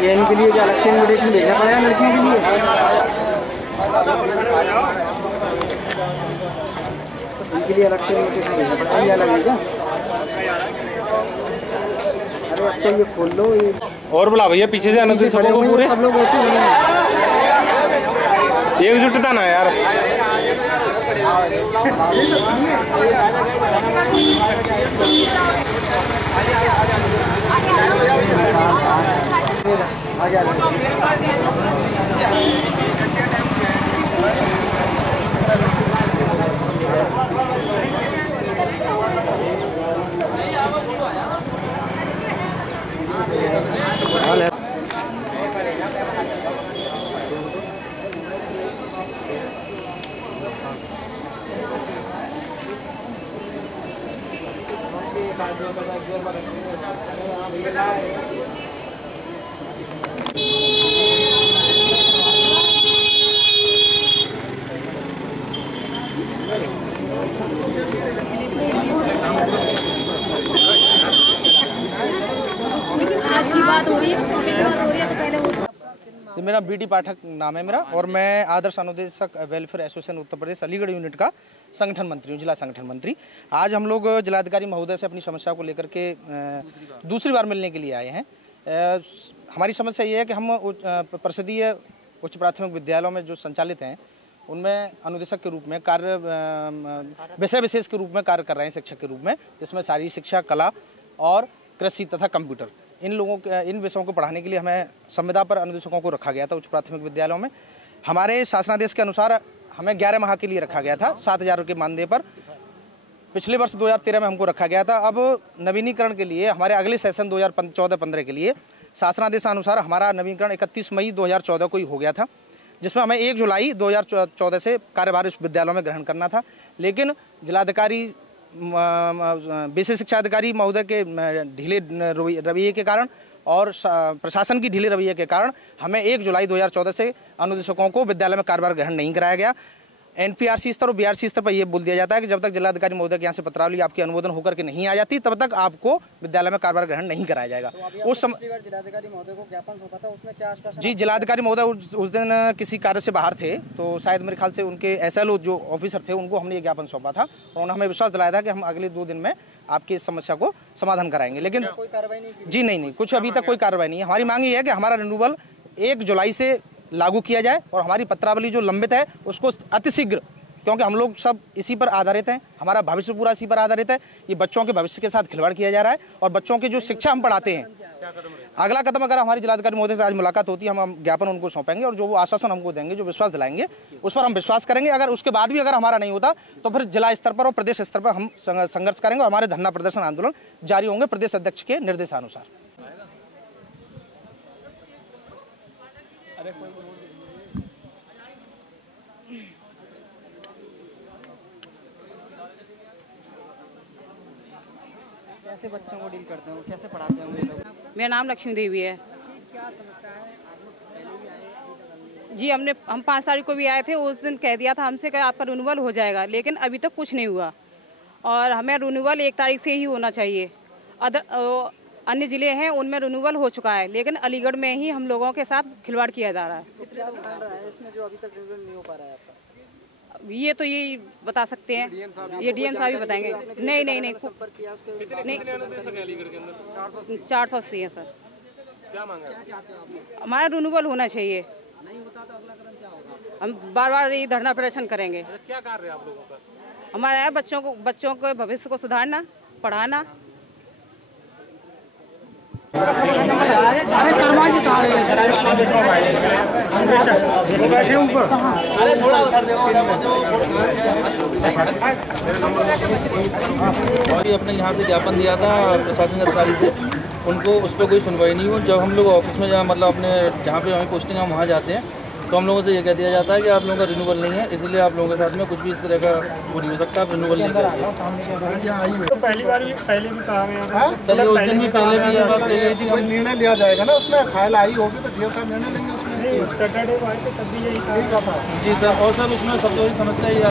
ये इनके लिए क्या अलग से इन्विटेशन भेजना पड़ेगा लड़कियों के लिए? इनके लिए अलग से इन्विटेशन भेजना पड़ेगा, ये अलग है क्या? अरे अब तो ये खोल लो ये। और बुला भैया पीछे से आनंद सबको पूरे सब लोग ऐसे एकजुटता ना यार। आज की बात हो रही है, तो पहले हो चुका। मेरा बीडी पाठक नाम है मेरा, और मैं आदर्श अनुदेशक welfare association Uttar Pradesh Aligarh unit का संगठन मंत्री हूँ, जिला संगठन मंत्री। आज हम लोग जिलाधिकारी महोदय से अपनी समस्या को लेकर के दूसरी बार मिलने के लिए आए हैं। हमारी समस्या ये है कि हम परिषदीय उच्च प्राथमिक विद्यालयों में जो संचालित हैं उनमें अनुदेशक के रूप में कार्य, विषय विशेष के रूप में कार्य कर रहे हैं, शिक्षक के रूप में, जिसमें शारीरिक शिक्षा, कला और कृषि तथा कंप्यूटर, इन विषयों को पढ़ाने के लिए हमें संविदा पर अनुदेशकों को रखा गया था उच्च प्राथमिक विद्यालयों में। हमारे शासनादेश के अनुसार हमें 11 माह के लिए रखा गया था 7,000 के मानदेय पर। पिछले वर्ष 2013 में हमको रखा गया था। अब नवीनीकरण के लिए हमारे अगले सेशन 2014-15 के लिए शासनादेशानुसार हमारा नवीनीकरण 31 मई 2014 को ही हो गया था, जिसमें हमें 1 जुलाई 2014 से कार्यभार इस विद्यालयों में ग्रहण करना था। लेकिन जिलाधिकारी, विशेष शिक्षा अधिकारी महोदय के ढीले रवैये के कारण और प्रशासन की ढीले रवैये के कारण हमें 1 जुलाई 2014 से अनुदेशकों को विद्यालय में कार्यभार ग्रहण नहीं कराया गया। एनपीआरसी स्तर और बीआरसी स्तर पर यह बोल दिया जाता है कि जब तक जिलाधिकारी महोदय के यहाँ से पत्रावली आपकी अनुमोदन होकर के नहीं आ जाती तब तक आपको विद्यालय में कार्यभार ग्रहण नहीं कराया जाएगा। उस समय जिलाधिकारी महोदय को ज्ञापन सौंपा था, उसमें क्या आश्वासन? जी, जिलाधिकारी महोदय उस दिन किसी कार्य से बाहर थे, तो शायद मेरे ख्याल से उनके एसएलओ जो ऑफिसर थे उनको हमने ये ज्ञापन सौंपा था और उन्होंने हमें विश्वास दिलाया था कि हम अगले 2 दिन में आपकी इस समस्या को समाधान कराएंगे। लेकिन कोई कार्रवाई नहीं की? जी नहीं, कुछ अभी तक कोई कार्रवाई नहीं है। हमारी मांग ये है कि हमारा रिन्यूअल 1 जुलाई से लागू किया जाए और हमारी पत्रावली जो लंबित है उसको अतिशीघ्र, क्योंकि हम लोग सब इसी पर आधारित हैं, हमारा भविष्य पूरा इसी पर आधारित है। ये बच्चों के भविष्य के साथ खिलवाड़ किया जा रहा है और बच्चों की जो शिक्षा हम पढ़ाते हैं, अगला कदम अगर हमारी जिलाधिकारी महोदय से आज मुलाकात होती है, हम ज्ञापन उनको सौंपेंगे और जो वो आश्वासन हमको देंगे, जो विश्वास दिलाएंगे, उस पर हम विश्वास करेंगे। अगर उसके बाद भी अगर हमारा नहीं होता तो फिर जिला स्तर पर और प्रदेश स्तर पर हम संघर्ष करेंगे और हमारे धरना प्रदर्शन आंदोलन जारी होंगे प्रदेश अध्यक्ष के निर्देशानुसार। कैसे बच्चों को डील करते हो, कैसे पढ़ाते हो ये लोग? मेरा नाम लक्ष्मी देवी है। क्या समस्या है? जी, हम 5 तारीख को भी आए थे, उस दिन कह दिया था हमसे कि आपका रिन्यूअल हो जाएगा, लेकिन अभी तक कुछ नहीं हुआ और हमें रिन्यूअल 1 तारीख से ही होना चाहिए। अन्य ज़िले हैं उनमें रिन्यूअल हो चुका है, लेकिन अलीगढ़ में ही हम लोगों के साथ खिलवाड़ किया जा रहा है। तो क्या कारण रहा है इसमें जो अभी तक रिजल्ट नहीं हो पा रहा है आपका? ये तो यही बता सकते हैं, ये डीएम साहब ही बताएंगे। नहीं नहीं नहीं, संपर्क किया उसके नहीं, 480 है सर। क्या मांगा? हमारा रिन्यूअल होना चाहिए। नहीं होता तो अगला कदम क्या होगा? हम बार ये धरना प्रदर्शन करेंगे। क्या कार्य है आप लोगों का? हमारा है बच्चों को भविष्य को सुधारना, पढ़ाना। अरे शर्मा जी कहाँ गए? बैठे ऊपर। अपने यहाँ से ज्ञापन दिया था प्रशासन अधिकारी थे, उनको उस पर कोई सुनवाई नहीं हुई। जब हम लोग ऑफिस में मतलब अपने जहाँ पे हमें पोस्टिंग हम वहाँ जाते हैं तो हम लोगों से ये कह दिया जाता है कि आप लोगों का रिन्यूअल नहीं है, इसलिए आप लोगों के साथ में कुछ भी इस तरह का वो नहीं हो सकता, आप रिन्यूअल नहीं करेंगे। तो पहली बार पहले भी कहा गया, चलिए उस दिन भी पहले भी ये बात कही गई थी। कोई निर्णय लिया जाएगा ना, उसमें फाइल आई होगी तो डीएम साहब निर्णय लेंगे उसमें। सैटरडे को आए थे तब भी यही जी सर, और सर उसमें सबसे बड़ी समस्या ये